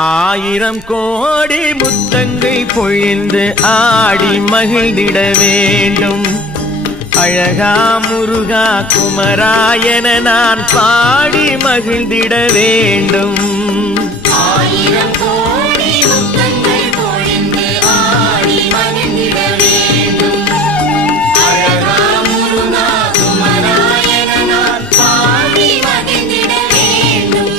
ஆயிரம் கோடி முத்தங்கை பொழிந்து ஆடி மகிழ்ந்திட வேண்டும். அழகா முருகா குமரா என நான் பாடி மகிழ்ந்திட வேண்டும். ஆயிரம் கோடி முத்தங்கள் பொழிந்து ஆடி மகிழ்ந்திட வேண்டும். அழகா முருகா குமரா என நான் பாடி மகிழ்ந்திட வேண்டும்.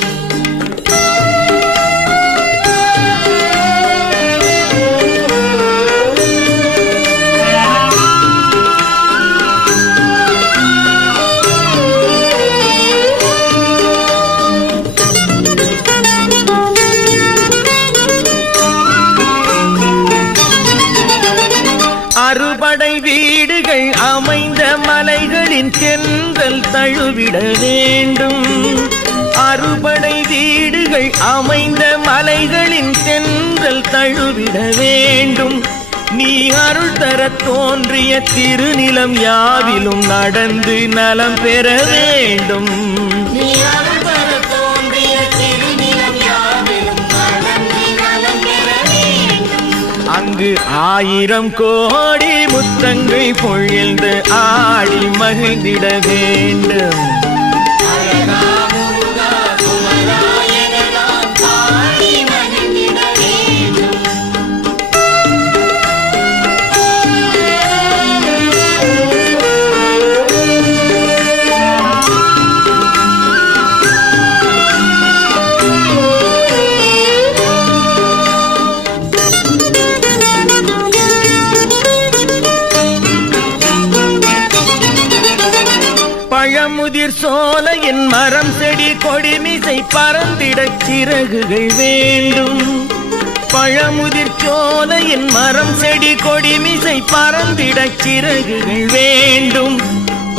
அறுபடை வீடுகள் அமைந்த மலைகளின் தென்றல் தழுவிட வேண்டும். அறுபடை வீடுகள் அமைந்த மலைகளின் தென்றல் தழுவிட வேண்டும். நீ அருள் தர தோன்றிய திருநிலம் யாவிலும் நடந்து நலம் பெற வேண்டும். அங்கு ஆயிரம் கோடி முத்தங்கை பொழிந்து ஆடி மகிழ்ந்திட வேண்டும். பழமுதிர் சோலையின் மரம் செடி கொடிமிசை பறந்திடச் சிறகுகள் வேண்டும். பழமுதிர் சோலையின் மரம் செடி கொடிமிசை பறந்திடச் சிறகுகள் வேண்டும்.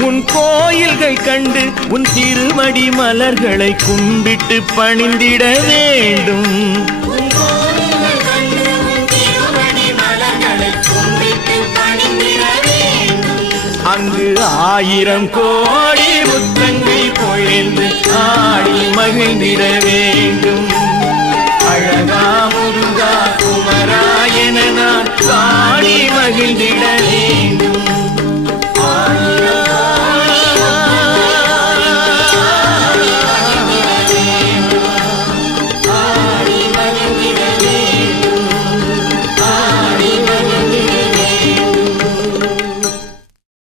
உன் கோயில்கள் கண்டு உன் திருமடி மலர்களை கும்பிட்டு பணிந்திட வேண்டும். அங்கு ஆயிரம் கோடி முத்தங்கை பொழிந்து ஆடி மகிழ்ந்திட வேண்டும். அழகா முருகா குமரா என நான் பாடி மகிழ்ந்திட வேண்டும்.